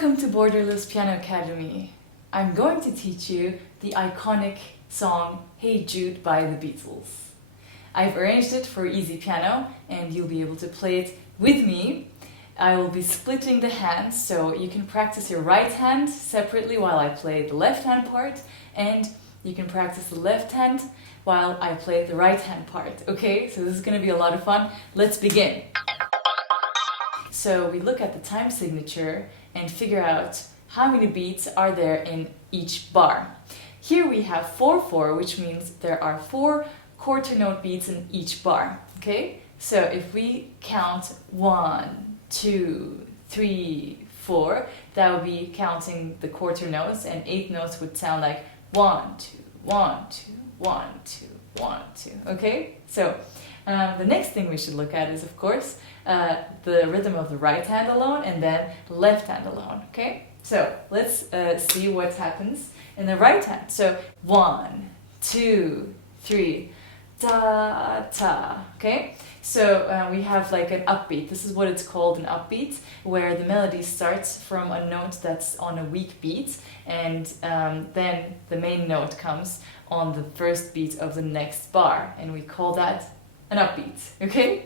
Welcome to Borderless Piano Academy. I'm going to teach you the iconic song Hey Jude by the Beatles. I've arranged it for easy piano and you'll be able to play it with me. I will be splitting the hands so you can practice your right hand separately while I play the left hand part, and you can practice the left hand while I play the right hand part. Okay, so this is going to be a lot of fun. Let's begin. So we look at the time signature and figure out how many beats are there in each bar. Here we have 4/4, which means there are 4 quarter note beats in each bar. Okay, so if we count 1, 2, 3, 4, that would be counting the quarter notes, and 8 notes would sound like 1, 2, 1, 2, 1, 2, 1, 2. Okay, so the next thing we should look at is, of course, the rhythm of the right hand alone and then left hand alone. Okay, so let's see what happens in the right hand. So 1, 2, 3, da ta. Okay, so we have like an upbeat. This is what it's called, an upbeat, where the melody starts from a note that's on a weak beat, and then the main note comes on the first beat of the next bar, and we call that an upbeat. Okay,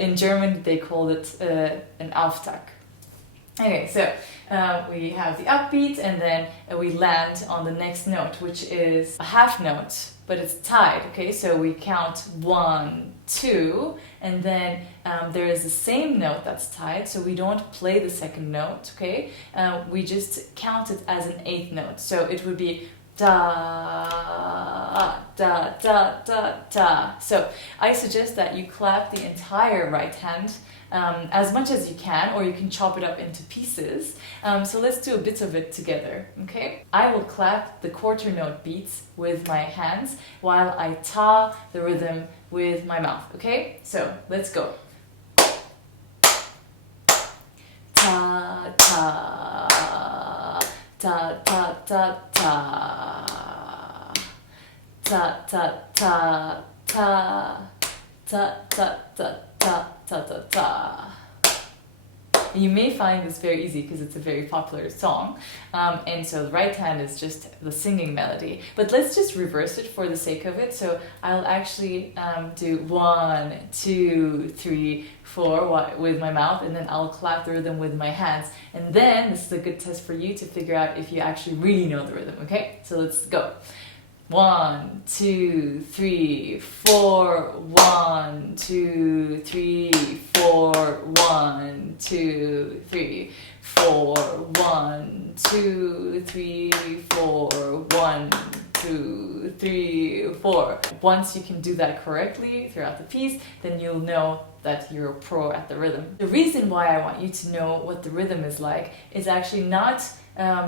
in German they call it an Auftakt. Okay, so we have the upbeat, and then we land on the next note, which is a half note, but it's tied. Okay, so we count 1, 2, and then there is the same note that's tied, so we don't play the second note. Okay, we just count it as an 8th note, so it would be da, da, da, da, da. So I suggest that you clap the entire right hand as much as you can, or you can chop it up into pieces. So let's do a bit of it together, okay? I will clap the quarter note beats with my hands while I ta the rhythm with my mouth, okay? So let's go. Ta, ta, ta, ta, ta, ta. Ta ta ta ta ta ta ta ta ta ta ta. You may find this very easy because it's a very popular song, and so the right hand is just the singing melody. But let's just reverse it for the sake of it. So I'll actually do 1, 2, 3, 4 with my mouth, and then I'll clap the rhythm with my hands. And then this is a good test for you to figure out if you actually really know the rhythm. Okay, so let's go. 1, 2, 3, 4, 1, 2, 3, 4, 1, 2, 3, 4, 1, 2, 3, 4, 1, 2, 3, 4. Once you can do that correctly throughout the piece, then you'll know that you're a pro at the rhythm. The reason why I want you to know what the rhythm is like is actually not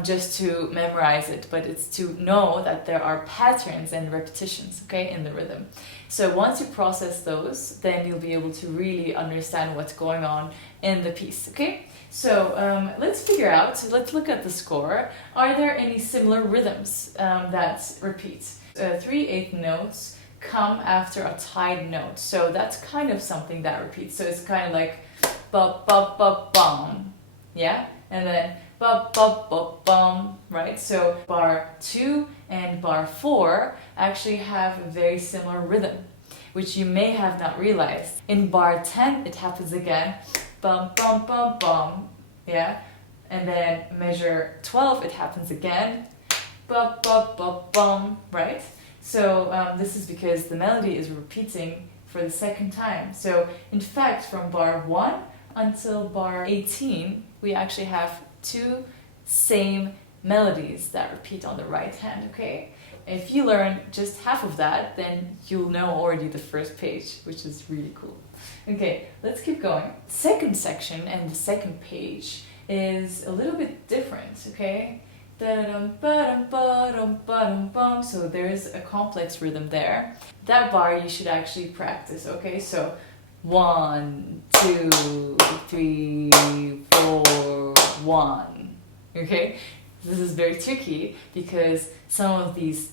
just to memorize it, but it's to know that there are patterns and repetitions, okay, in the rhythm. So once you process those, then you'll be able to really understand what's going on in the piece, okay? So let's figure out, let's look at the score. Are there any similar rhythms that repeat? 3/8 notes come after a tied note, so that's kind of something that repeats. So it's kind of like ba ba ba bum, yeah, and then ba ba ba bum, right? So bar 2 and bar 4 actually have a very similar rhythm, which you may have not realized. In bar 10 it happens again, bum bum bum bum, yeah, and then measure 12 it happens again, ba ba ba bum, right? So this is because the melody is repeating for the second time. So in fact, from bar 1 until bar 18, we actually have 2 same melodies that repeat on the right hand, okay? If you learn just half of that, then you'll know already the first page, which is really cool. Okay, let's keep going. Second section and the second page is a little bit different, okay? So there is a complex rhythm there. That bar you should actually practice, okay? So 1, 2, 3, 4, 1. Okay? This is very tricky because some of these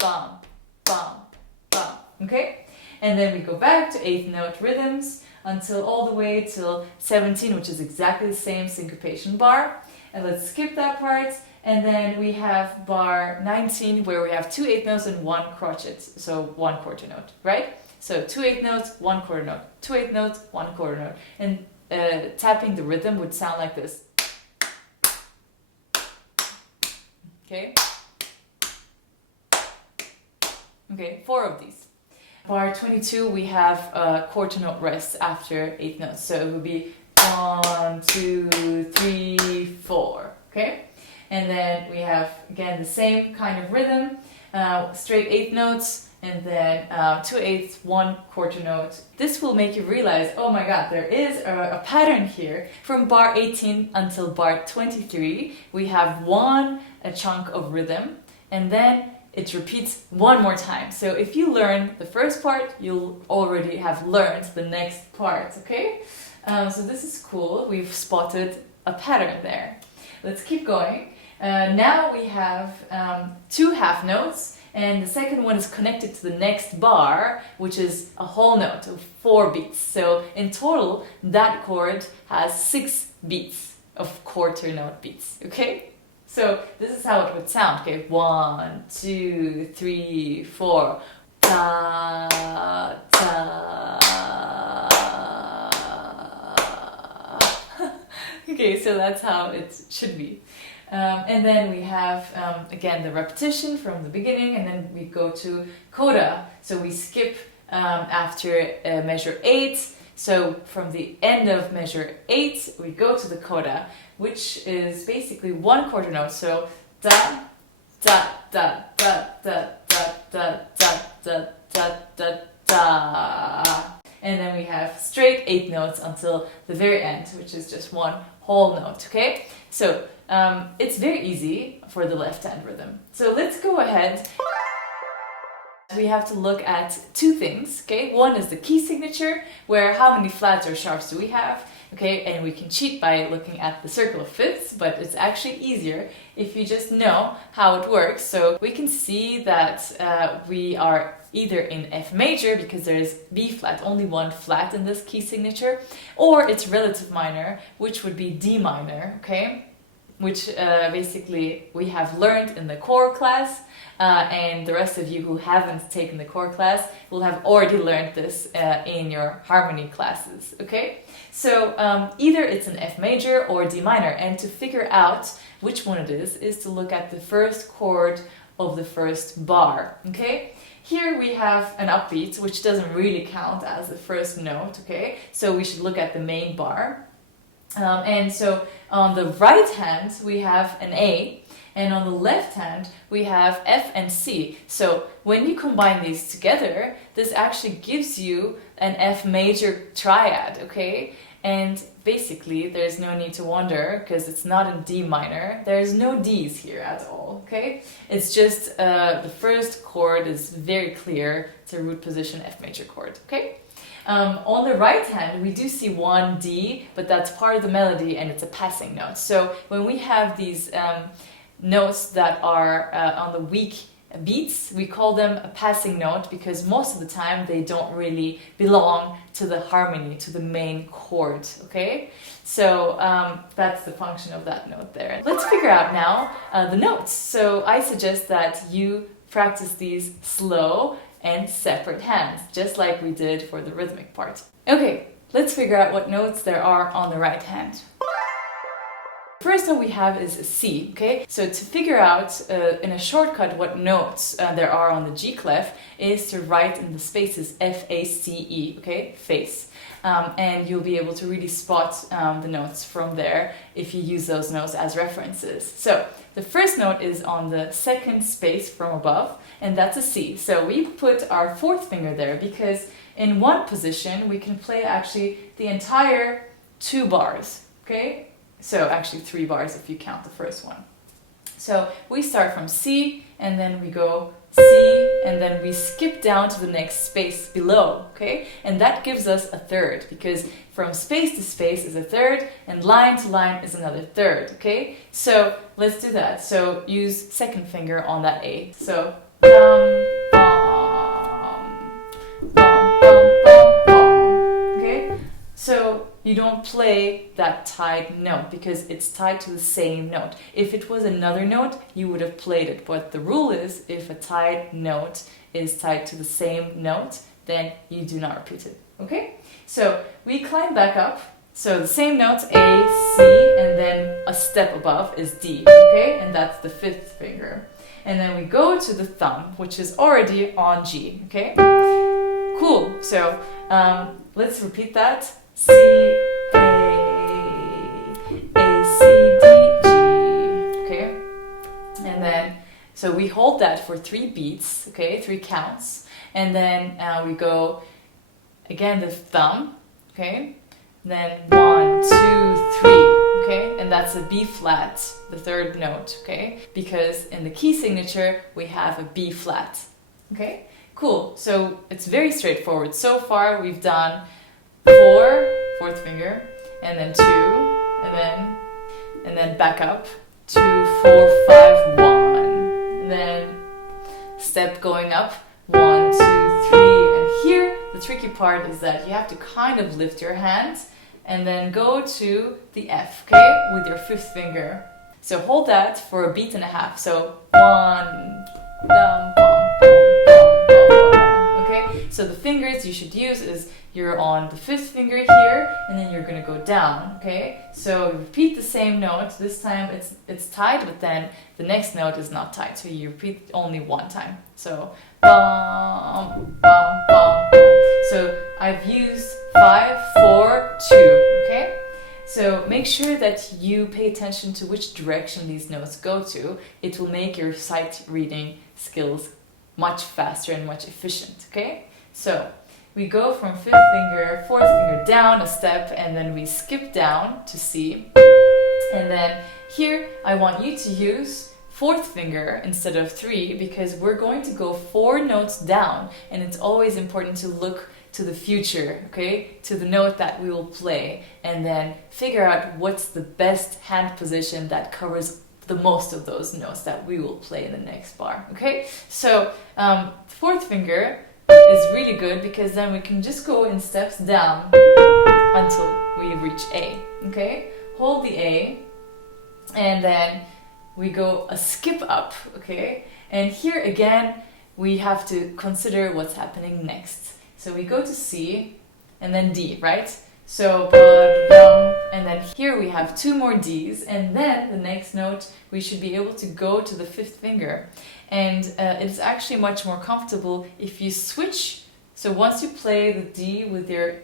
bum, bum, bum, okay? And then we go back to eighth note rhythms until all the way till 17, which is exactly the same syncopation bar. And let's skip that part. And then we have bar 19 where we have 2 eighth notes and 1 crotchet, so 1 quarter note, right? So 2 eighth notes, 1 quarter note, 2 eighth notes, 1 quarter note. And tapping the rhythm would sound like this. Okay? Okay, 4 of these. Bar 22, we have a quarter note rest after 8 notes. So it would be 1, 2, 3, 4. Okay? And then we have, again, the same kind of rhythm, straight 8 notes, and then 2/8, 1 quarter note. This will make you realize, oh my god, there is a pattern here. From bar 18 until bar 23, we have a chunk of rhythm, and then it repeats one more time. So if you learn the first part, you'll already have learned the next part, okay? So this is cool. We've spotted a pattern there. Let's keep going. Now we have 2 half notes, and the second one is connected to the next bar, which is a whole note of 4 beats. So in total, that chord has 6 beats of quarter note beats, okay? So this is how it would sound, okay? 1, 2, 3, 4. Ta, ta. Okay, so that's how it should be. And then we have, again, the repetition from the beginning, and then we go to coda. So we skip after measure 8. So from the end of measure 8, we go to the coda, which is basically 1 quarter note. So da, da, da, da, da, da, da, da, da, da, da, da. And then we have straight 8 notes until the very end, which is just 1 whole note, okay? So it's very easy for the left hand rhythm. So let's go ahead. We have to look at 2 things, okay? One is the key signature, where how many flats or sharps do we have, okay? And we can cheat by looking at the circle of fifths, but it's actually easier if you just know how it works. So we can see that we are either in F major, because there is B flat, only 1 flat in this key signature, or it's relative minor, which would be D minor, okay? Which basically we have learned in the core class, and the rest of you who haven't taken the core class will have already learned this in your harmony classes, okay? So either it's an F major or D minor, and to figure out which one it is to look at the first chord of the first bar, okay? Here we have an upbeat, which doesn't really count as the first note, okay? So we should look at the main bar. And so on the right hand we have an A, and on the left hand we have F and C. So when you combine these together, this actually gives you an F major triad, okay? And basically there's no need to wonder, because it's not in D minor. There's no D's here at all, okay? It's just the first chord is very clear. It's a root position F major chord, okay? On the right hand, we do see 1 D, but that's part of the melody and it's a passing note. So when we have these notes that are on the weak beats, we call them a passing note, because most of the time they don't really belong to the harmony, to the main chord, okay? So that's the function of that note there. Let's figure out now the notes. So I suggest that you practice these slow and separate hands, just like we did for the rhythmic part. Okay, let's figure out what notes there are on the right hand. First one we have is a C, okay? So to figure out in a shortcut what notes there are on the G clef is to write in the spaces F-A-C-E, okay? Face. And you'll be able to really spot the notes from there if you use those notes as references. So the first note is on the second space from above, and that's a C. So we put our 4th finger there because in one position we can play actually the entire 2 bars, okay? So actually 3 bars if you count the first one. So we start from C, and then we go C, and then we skip down to the next space below, okay? And that gives us a 3rd, because from space to space is a 3rd, and line to line is another 3rd, okay? So let's do that. So use 2nd finger on that A. So dum, bum, bum, bum, bum, bum. Okay? So you don't play that tied note because it's tied to the same note. If it was another note, you would have played it. But the rule is, if a tied note is tied to the same note, then you do not repeat it. Okay? So we climb back up. So the same notes, A, C, and then a step above is D. Okay? And that's the fifth finger. And then we go to the thumb, which is already on G. Okay? Cool. So let's repeat that. C, A, C, D, G. Okay? And then, so we hold that for 3 beats, okay? 3 counts. And then we go, again, the thumb, okay? Then 1, 2, 3, okay? And that's a B flat, the third note, okay? Because in the key signature, we have a B flat, okay? Cool. So it's very straightforward. So far, we've done 4, fourth finger, and then 2, and then back up, 2, 4, 5, 1, and then step going up, 1, 2, 3, and here the tricky part is that you have to kind of lift your hands and then go to the F, okay, with your fifth finger. So hold that for a beat and a half. So 1, dum, bum, bum, bum, bum. Okay. So the fingers you should use is you're on the fifth finger here, and then you're gonna go down. Okay. So repeat the same note. This time it's tied, but then the next note is not tied. So you repeat only one time. So bum, bum, bum, bum. So I've used 5, 4, 2. Okay. So make sure that you pay attention to which direction these notes go to. It will make your sight reading skills much faster and much efficient, okay? So we go from fifth finger, fourth finger down a step, and then we skip down to C. And then here I want you to use fourth finger instead of 3 because we're going to go 4 notes down, and it's always important to look to the future, okay, to the note that we will play, and then figure out what's the best hand position that covers the most of those notes that we will play in the next bar, okay? So fourth finger is really good because then we can just go in steps down until we reach A, okay? Hold the A, and then we go a skip up, okay? And here again, we have to consider what's happening next. So we go to C, and then D, right? So, and then here we have 2 more Ds, and then the next note, we should be able to go to the fifth finger. And it's actually much more comfortable if you switch. So once you play the D with your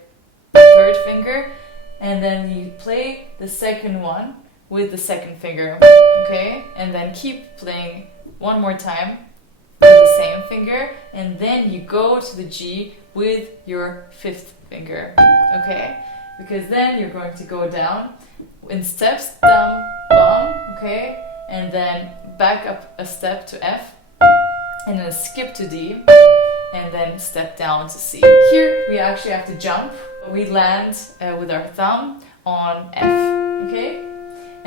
third finger, and then you play the second one with the second finger, okay? And then keep playing one more time with the same finger, and then you go to the G with your fifth finger, okay? Because then you're going to go down in steps, dum, bum, okay? And then back up a step to F, and then skip to D, and then step down to C. Here we actually have to jump. We land with our thumb on F, okay?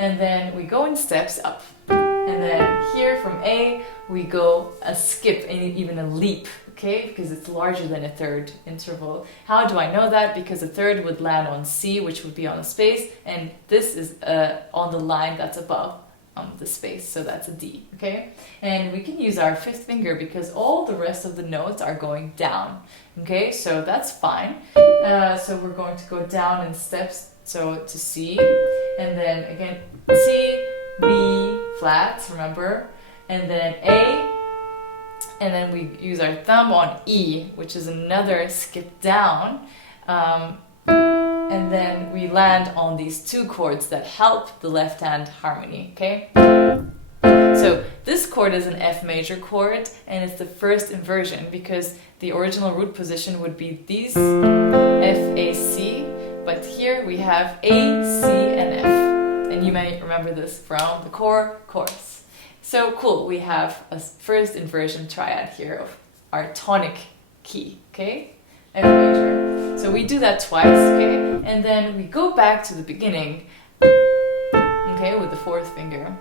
And then we go in steps up. And then here from A, we go a skip and even a leap, okay? Because it's larger than a third interval. How do I know that? Because a third would land on C, which would be on a space, and this is on the line that's above the space, so that's a D, okay? And we can use our fifth finger because all the rest of the notes are going down, okay? So that's fine. So we're going to go down in steps, so to C, and then again C, B, flat, remember, and then A, and then we use our thumb on E, which is another skip down, and then we land on these 2 chords that help the left hand harmony, okay? So this chord is an F major chord, and it's the first inversion because the original root position would be these F, A, C, but here we have A, C, and F. And you may remember this from the core chorus. So cool, we have a first inversion triad here of our tonic key, okay? F major. So we do that twice, okay? And then we go back to the beginning, okay, with the fourth finger.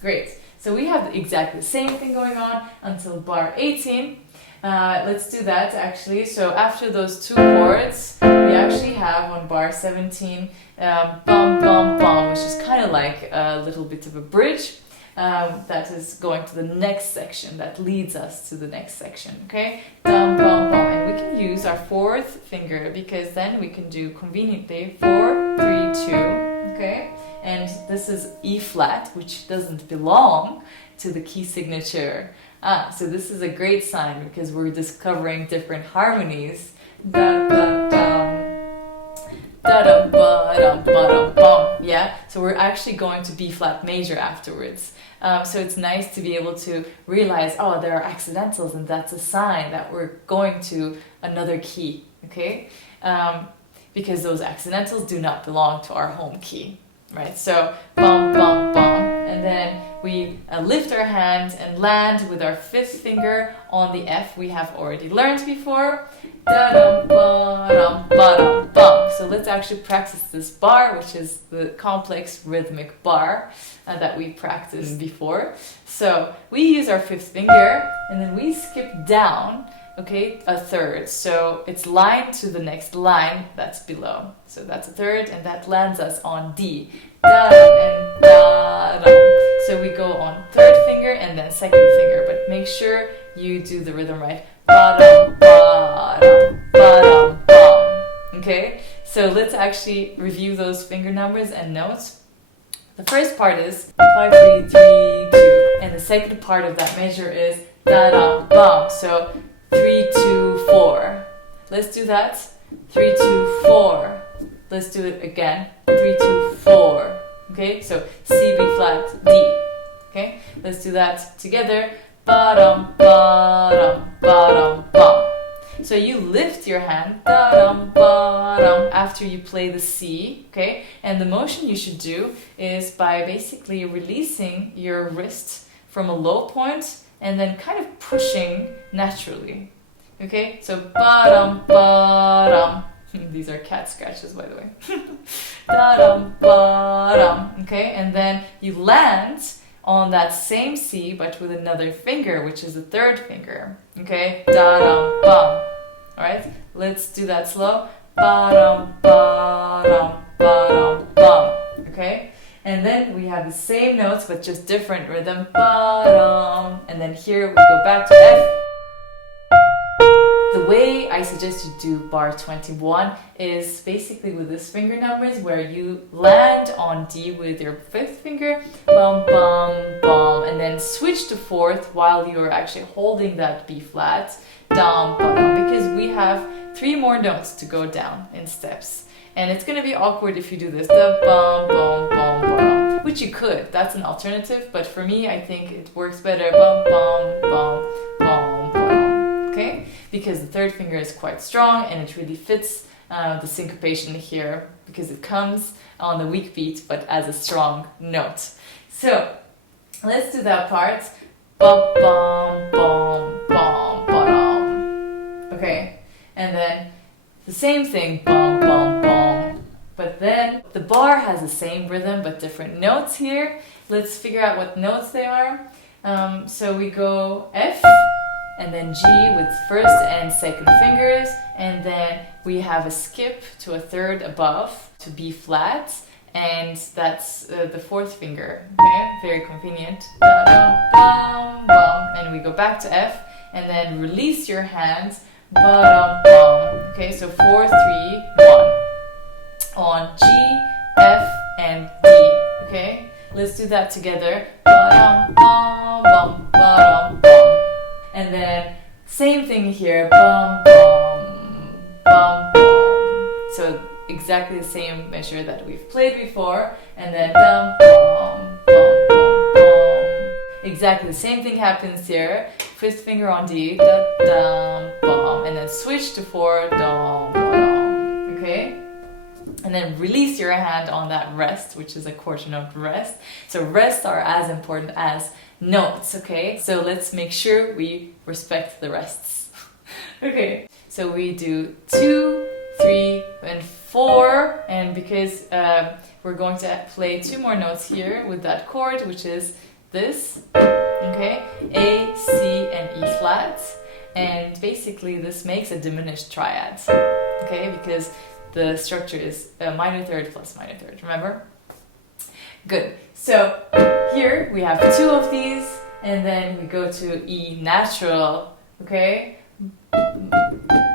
Great. So we have exactly the same thing going on until bar 18. Let's do that actually. So after those two chords, we actually have on bar 17, bum bum bum, which is kind of like a little bit of a bridge. That is going to the next section, that leads us to the next section, okay? Dum, bum, bum. And we can use our fourth finger because then we can do conveniently 4, 3, 2, okay? And this is E flat, which doesn't belong to the key signature. So this is a great sign because we're discovering different harmonies. Da, da, dum. Da-dum, ba-dum, ba-dum, bum. Yeah, so we're actually going to B flat major afterwards. So it's nice to be able to realize, oh, there are accidentals, and that's a sign that we're going to another key, okay? Because those accidentals do not belong to our home key, right? So bum, bum, bum, and then we lift our hand and land with our fifth finger on the F we have already learned before. Da-dum, ba-dum, ba-dum, bum. So let's actually practice this bar, which is the complex rhythmic bar that we practiced before. So we use our fifth finger and then we skip down, okay, a third. So it's line to the next line that's below. So that's a third and that lands us on D. Da-dum and da-dum. So we go on third finger and then second finger, but make sure you do the rhythm right. Ba-dum, ba-dum, ba-dum, bum. Okay, so let's actually review those finger numbers and notes. The first part is 5, 3, 3, 2, and the second part of that measure is da-dum, bum. So 3, 2, 4. Let's do that. 3, 2, 4. Let's do it again. 3, 2, 4. Okay, so C, B flat, D. Okay, let's do that together. Ba-dum, ba-dum, ba-dum, bum. So you lift your hand, da-dum, ba-dum, after you play the C, okay? And the motion you should do is by basically releasing your wrist from a low point and then kind of pushing naturally, okay? So ba-dum, ba-dum. These are cat scratches, by the way. Da-dum, ba-dum, okay? And then you land on that same C, but with another finger, which is the third finger, okay? Da-dum, bum. All right, let's do that slow. Ba-dum, ba-dum, ba-dum, bum, okay? And then we have the same notes, but just different rhythm. Ba-dum. And then here we go back to F. The way I suggest you do bar 21 is basically with these finger numbers where you land on D with your fifth finger, bum, bum, bum, and then switch to fourth while you're actually holding that B flat, dum, bum, because we have 3 more notes to go down in steps. And it's going to be awkward if you do this, the bum, bum, bum, bum, which you could, that's an alternative, but for me, I think it works better, bum, bum, bum, bum, bum, okay? Because the third finger is quite strong and it really fits the syncopation here because it comes on the weak beat but as a strong note. So let's do that part. Bum, bum, bum, bum, bum. Okay, and then the same thing, bum, bum, bum. But then the bar has the same rhythm but different notes here. Let's figure out what notes they are. So we go F, and then G with first and second fingers, and then we have a skip to a third above to B flat, and that's the fourth finger, okay, very convenient. Bum, bum, bum. And we go back to F, and then release your hands, bum, bum. Okay, so 4, 3, 1 on G, F, and D. Okay, let's do that together. Bum, bum, bum, bum, bum. And then same thing here, bum, bum, bum, bum. So exactly the same measure that we've played before. And then bum, bum, bum, bum, bum. Exactly the same thing happens here. Fifth finger on D, da, dum, bum. And then switch to 4, dum, bum. Okay? And then release your hand on that rest, which is a quarter note rest. So rests are as important as notes, okay? So let's make sure we respect the rests. Okay, so we do 2, 3, and 4, and because we're going to play 2 more notes here with that chord, which is this, okay, A, C, and E flat, and basically this makes a diminished triad, okay, because the structure is a minor third plus minor third, remember? Good. So here we have two of these, and then we go to E natural, okay?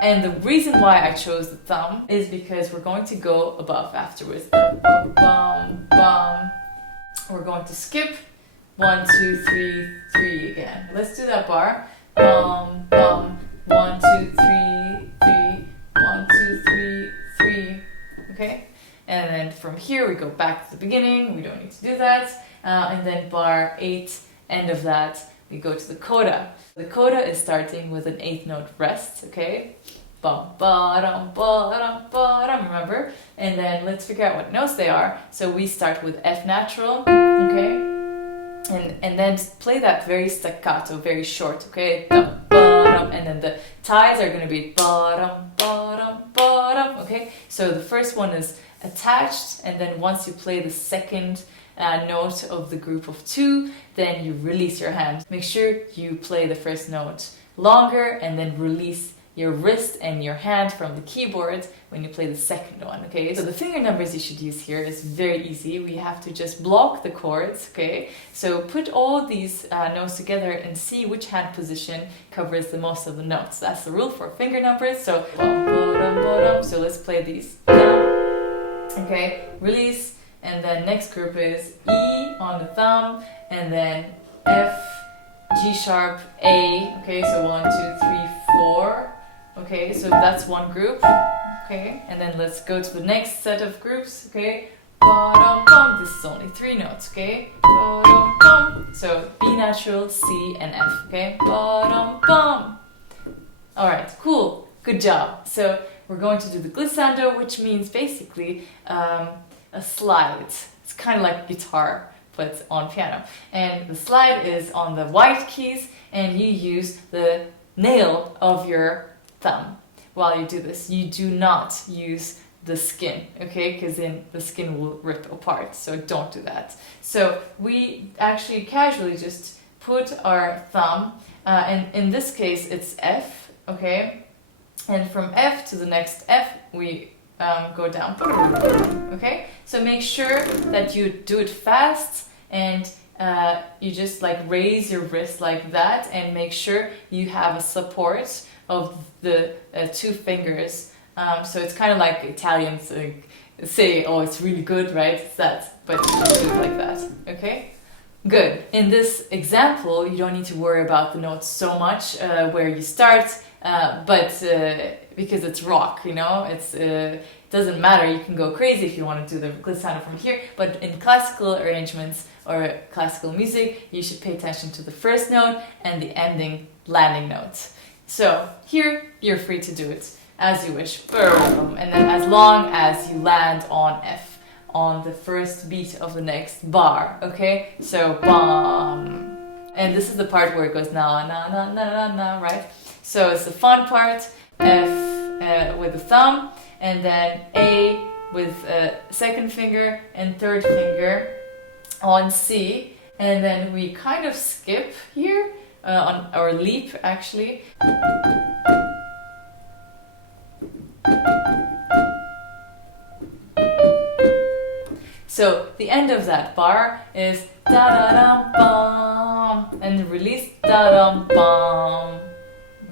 And the reason why I chose the thumb is because we're going to go above afterwards. Bum, bum, bum. We're going to skip 1, 2, 3, 3 again. Let's do that bar. Bum, bum. 1, 2, 3, 3. 1, 2, 3, 3. Okay? And then from here we go back to the beginning. We don't need to do that. And then bar 8, end of that, we go to the coda. The coda is starting with an 8th note rest, okay? Bum, ba-dum, ba-dum, ba-dum, remember? And then let's figure out what notes they are. So we start with F natural, okay? And then play that very staccato, very short, okay? Dum, ba-dum, and then the ties are going to be ba-dum, ba-dum, ba-dum, okay? So the first one is attached, and then once you play the second note of the group of 2, then you release your hand. Make sure you play the first note longer and then release your wrist and your hand from the keyboard when you play the second one, okay? So the finger numbers you should use here is very easy. We have to just block the chords, okay? So put all these notes together and see which hand position covers the most of the notes. That's the rule for finger numbers. So, so let's play these. Okay, release. And then next group is E on the thumb, and then F, G sharp, A, okay, so 1, 2, 3, 4, okay, so that's one group, okay, and then let's go to the next set of groups, okay, ba-dum-bum, this is only 3 notes, okay, ba-dum-bum, so B natural, C, and F, okay, ba-dum-bum, alright, cool, good job. So we're going to do the glissando, which means basically a slide. It's kind of like guitar, but on piano. And the slide is on the white keys, and you use the nail of your thumb while you do this. You do not use the skin, okay? Because then the skin will rip apart, so don't do that. So we actually casually just put our thumb, and in this case it's F, okay? And from F to the next F, we go down, okay? So make sure that you do it fast, and you just like raise your wrist like that, and make sure you have a support of the 2 fingers. So it's kind of like Italians say, oh, it's really good, right? It's that, but you do it like that, okay? Good. In this example, you don't need to worry about the notes so much where you start, but because it's rock, you know, it doesn't matter. You can go crazy if you want to do the glissando from here, but in classical arrangements or classical music, you should pay attention to the first note and the ending landing note. So here, you're free to do it as you wish, and then as long as you land on F on the first beat of the next bar, okay? So bum, and this is the part where it goes na na na na na na, right? So it's the fun part. F with the thumb, and then A with second finger and third finger on C, and then we kind of skip here on our leap actually. So the end of that bar is da da dum bum, and the release da dum bum,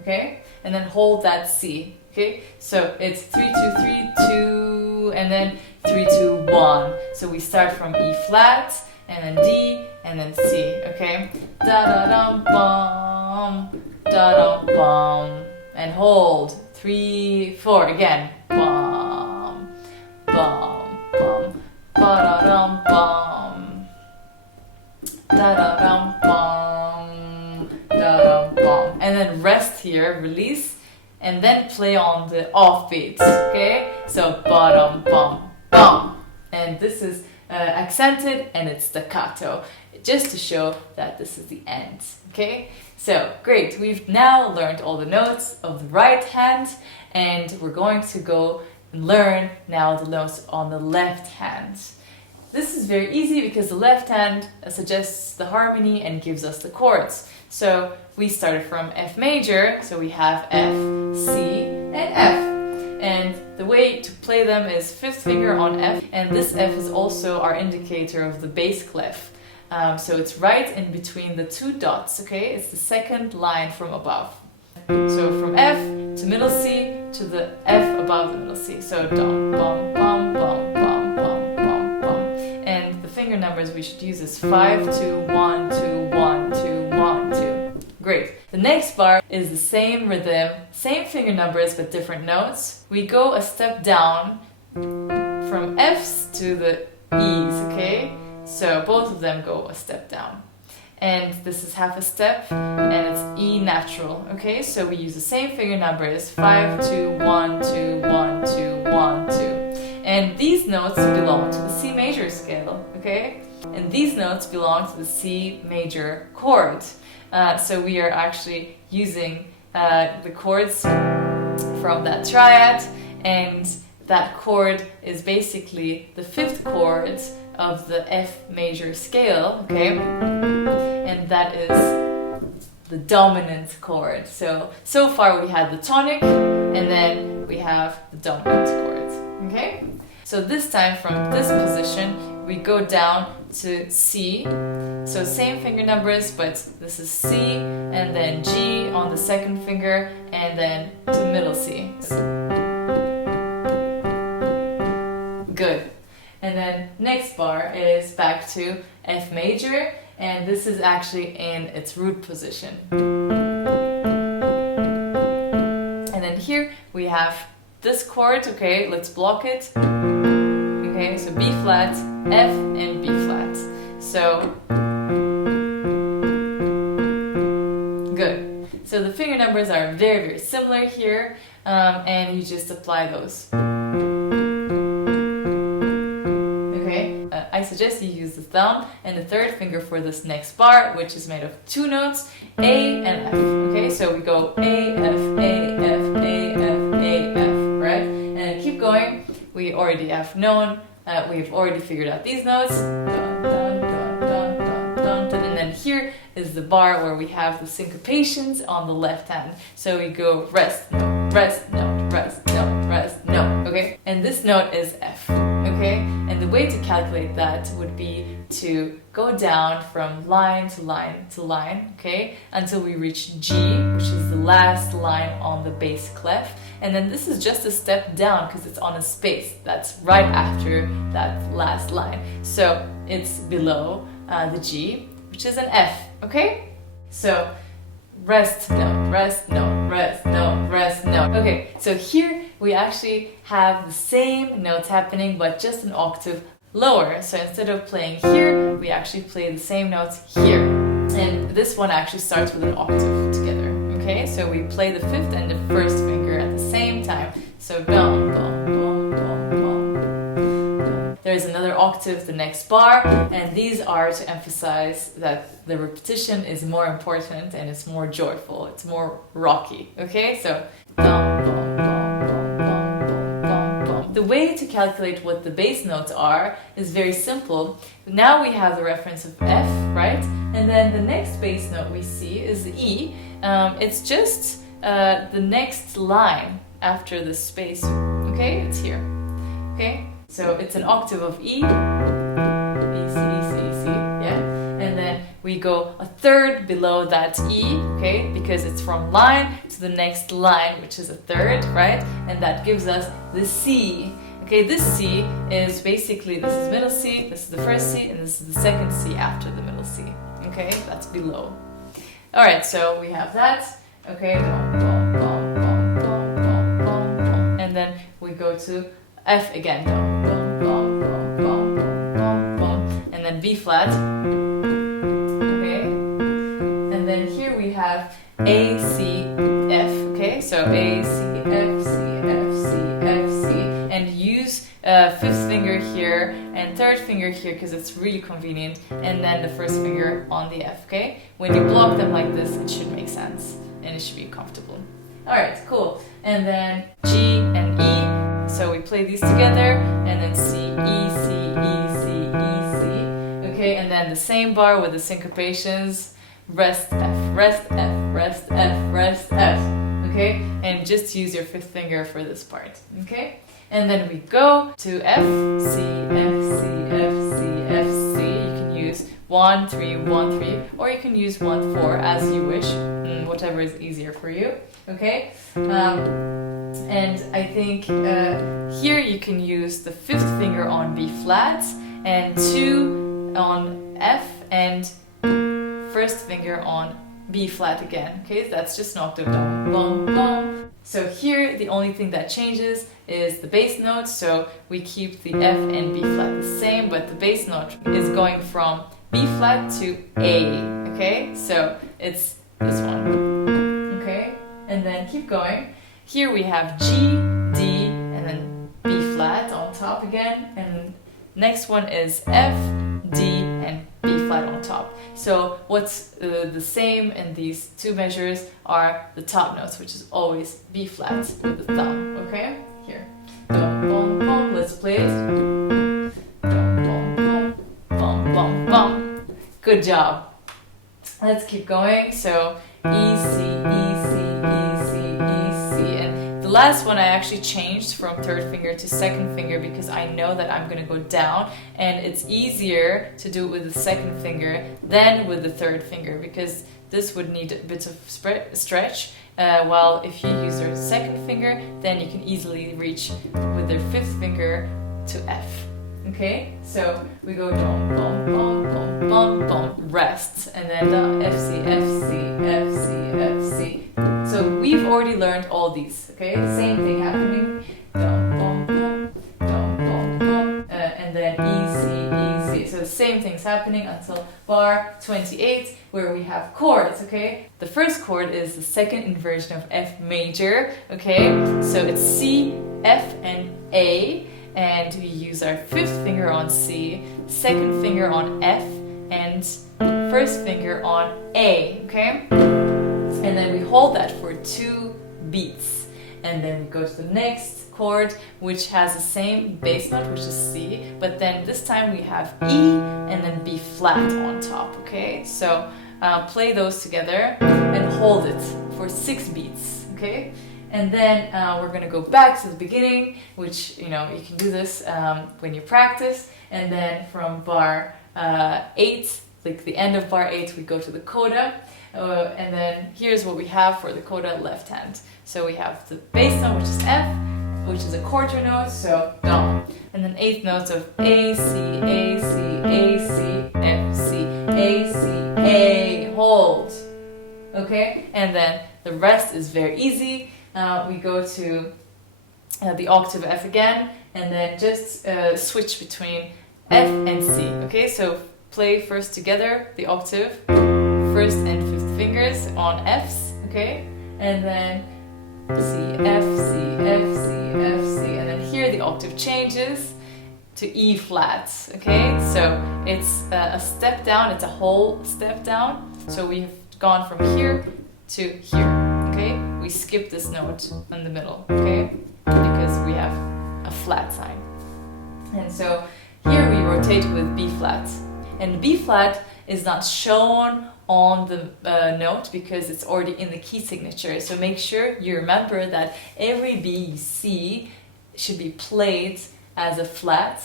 okay, and then hold that C. Okay, so it's 3, 2, 3, 2, and then 3, 2, 1. So we start from E flat, and then D, and then C. Okay, da da dum bum, and hold 3, 4 again. Bum, bum, bum, ba da dum bum, da da dum bum, da dum bum, and then rest here, release. And then play on the offbeats, okay? So bottom, bum, bum. And this is accented and it's staccato, just to show that this is the end, okay? So great, we've now learned all the notes of the right hand, and we're going to go and learn now the notes on the left hand. this is very easy because the left hand suggests the harmony and gives us the chords. So we started from F major, so we have F, C, and F. And the way to play them is fifth finger on F, and this F is also our indicator of the bass clef. So it's right in between the two dots, okay? It's the second line from above. So from F to middle C to the F above the middle C. So dum, bum, bum, bum, bum, bum, bum, bum. And the finger numbers we should use is 5, 2, 1, 2, 1, 2, 1, 2. Great. The next bar is the same rhythm, same finger numbers but different notes. We go a step down from F's to the E's, okay? So both of them go a step down. And this is half a step, and it's E natural, okay? So we use the same finger numbers, 5, 2, 1, 2, 1, 2, 1, 2. And these notes belong to the C major scale, okay? And these notes belong to the C major chord. So we are actually using the chords from that triad, and that chord is basically the fifth chord of the F major scale, okay? And that is the dominant chord. So far we had the tonic, and then we have the dominant chord, okay? So this time from this position, we go down to C. So same finger numbers, but this is C, and then G on the second finger, and then to middle C. Good. And then next bar is back to F major, and this is actually in its root position. And then here we have this chord, okay, let's block it. Okay, so B flat, F, and B flat. So, good. So the finger numbers are very, very similar here, and you just apply those. I suggest you use the thumb and the third finger for this next bar, which is made of two notes, A and F. Okay, so we go A, F, A, F, A, F, A, F, right? And keep going. We already have known, we've already figured out these notes. Dun, dun, dun, dun, dun, dun, dun. And then here is the bar where we have the syncopations on the left hand. So we go rest, note, rest, note, rest, note, rest, note, okay? And this note is F. Okay, and the way to calculate that would be to go down from line to line to line, okay, until we reach G, which is the last line on the bass clef. And then this is just a step down because it's on a space that's right after that last line. So it's below the G, which is an F, okay? So rest note, rest note, rest note, rest note. Okay, so here we actually have the same notes happening, but just an octave lower. So instead of playing here, we actually play the same notes here. And this one actually starts with an octave together. Okay, so we play the fifth and the first finger at the same time. So dum, bum, bum, bum, bum. There's another octave, the next bar, and these are to emphasize that the repetition is more important and it's more joyful, it's more rocky. Okay, so dum, bum, bum, bum, bum, bum, bum. The way to calculate what the bass notes are is very simple. Now we have the reference of F, right? And then the next bass note we see is the E. It's just the next line after the space. Okay, it's here. Okay, so it's an octave of E, E, C, E, C, E, C, yeah? And then we go a third below that E, okay, because it's from line to the next line, which is a third, right? And that gives us the C. Okay, this C is basically, this is middle C, this is the first C, and this is the second C after the middle C. Okay, that's below. Alright, so we have that. Okay, bum, bum, bum, bum, bum, bum, bum, bum. And then we go to F again. Bum, bum, bum, bum, bum, bum, bum. And then B flat. Okay, and then here we have A, C, F. Okay, so A, C, F, C, F, C, F, C. And use fifth finger here and third finger here because it's really convenient, and then the first finger on the F, okay? When you block them like this, it should make sense and it should be comfortable. Alright, cool. And then G and E, so we play these together, and then C, E, C, E, C, E, Okay, and then the same bar with the syncopations, rest F, rest F, rest F, rest F. Okay, and just use your fifth finger for this part. Okay, and then we go to F, C, F, C, F, C, F, C. You can use 1, 3, 1, 3, or you can use 1, 4 as you wish, whatever is easier for you. Okay, and I think here you can use the fifth finger on B flat and 2 on F and first finger on B flat again. Okay, that's just an octave down. Bum, bum. So here the only thing that changes is the bass note. So we keep the F and B flat the same, but the bass note is going from B flat to A. Okay, so it's this one. Okay, and then keep going. Here we have G, D, and then B flat on top again, and next one is F, D, and B flat on top. So what's the same in these two measures are the top notes, which is always B flat with the thumb. Okay, here. Bum, bum, bum. Let's play it. Bum, bum, bum, bum, bum, bum. Good job. Let's keep going. So E, C, E, C, E, C, E, C, and the last one I actually changed from third finger to second finger because I know that I'm gonna go down, and it's easier to do it with the second finger than with the third finger because this would need a bit of stretch. While if you use your second finger, then you can easily reach with their fifth finger to F. Okay, so we go bum, bum, bum, bum, bum, bum, rest, and then the F, C, F, C, F, C, F, C. So we've already learned all these, okay? Same thing happening. Dum, bum, bum, dum, bum, bum, and then E, C, E, C. So the same thing's happening until bar 28, where we have chords, okay? The first chord is the second inversion of F major, okay? So it's C, F, and A. And we use our fifth finger on C, second finger on F, and first finger on A, okay? And then we hold that for 2 beats. And then we go to the next chord, which has the same bass note, which is C, but then this time we have E and then B flat on top, okay? So play those together and hold it for 6 beats, okay? And then we're gonna go back to the beginning, which, you know, you can do this when you practice. And then from bar 8, like the end of bar 8, we go to the coda. And then here's what we have for the coda left hand. So we have the bass note, which is F, which is a quarter note, so dum. And then 8th notes of A, C, A, C, A, C, F, C, A, C, A, hold. Okay? And then the rest is very easy. We go to the octave F again, and then just switch between F and C. Okay, so play first together the octave, first and fifth fingers on Fs, okay, and then C, F, C, F, C, F, C, and then here the octave changes to E flat. Okay, so it's a step down, it's a whole step down. So we've gone from here to here. Okay, we skip this note in the middle, okay, because we have a flat sign. And so here we rotate with B flat. And B flat is not shown on the note because it's already in the key signature. So make sure you remember that every B you see should be played as a flat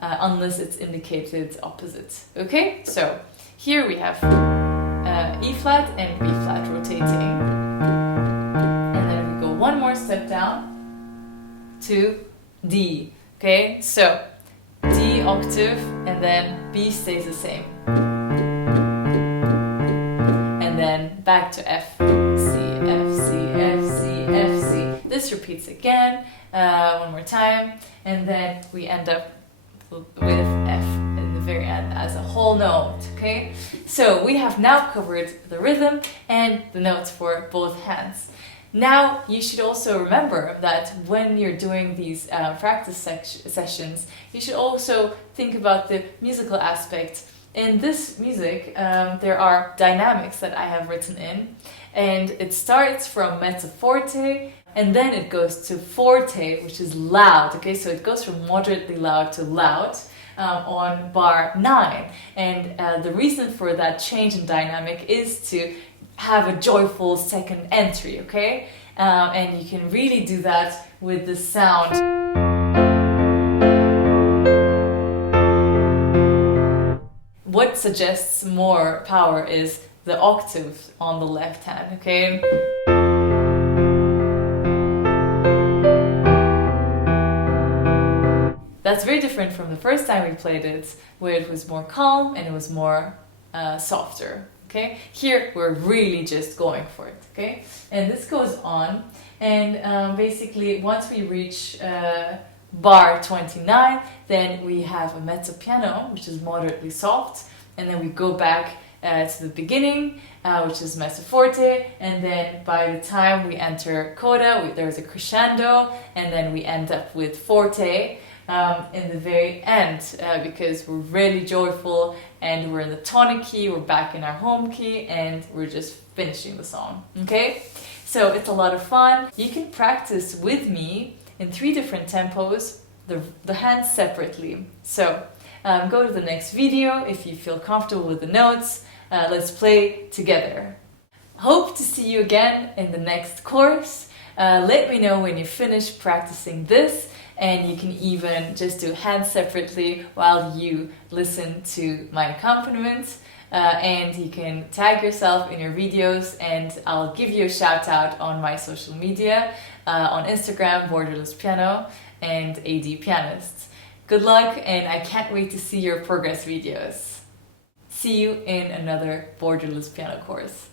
unless it's indicated opposite. Okay, so here we have E flat and B flat rotating. One more step down to D. Okay, so D octave and then B stays the same. And then back to F, C, F, C, F, C, F, C. This repeats again, one more time, and then we end up with F in the very end as a whole note, okay? So we have now covered the rhythm and the notes for both hands. Now, you should also remember that when you're doing these practice sessions, you should also think about the musical aspect. In this music, there are dynamics that I have written in, and it starts from mezzo forte, and then it goes to forte, which is loud, okay? So it goes from moderately loud to loud, on bar 9. And the reason for that change in dynamic is to have a joyful second entry, okay? And you can really do that with the sound. What suggests more power is the octave on the left hand, okay? That's very different from the first time we played it, where it was more calm and it was more softer, okay? Here we're really just going for it, okay? And this goes on, and basically once we reach bar 29, then we have a mezzo piano, which is moderately soft, and then we go back to the beginning, which is mezzo forte, and then by the time we enter coda, there's a crescendo, and then we end up with forte in the very end, because we're really joyful and we're in the tonic key, we're back in our home key, and we're just finishing the song, okay? So it's a lot of fun. You can practice with me in 3 different tempos, the hands separately. So go to the next video if you feel comfortable with the notes. Let's play together. Hope to see you again in the next course. Let me know when you finish practicing this, and you can even just do hands separately while you listen to my accompaniment. And you can tag yourself in your videos, and I'll give you a shout out on my social media, on Instagram, Borderless Piano and AD Pianist. Good luck, and I can't wait to see your progress videos. See you in another Borderless Piano course.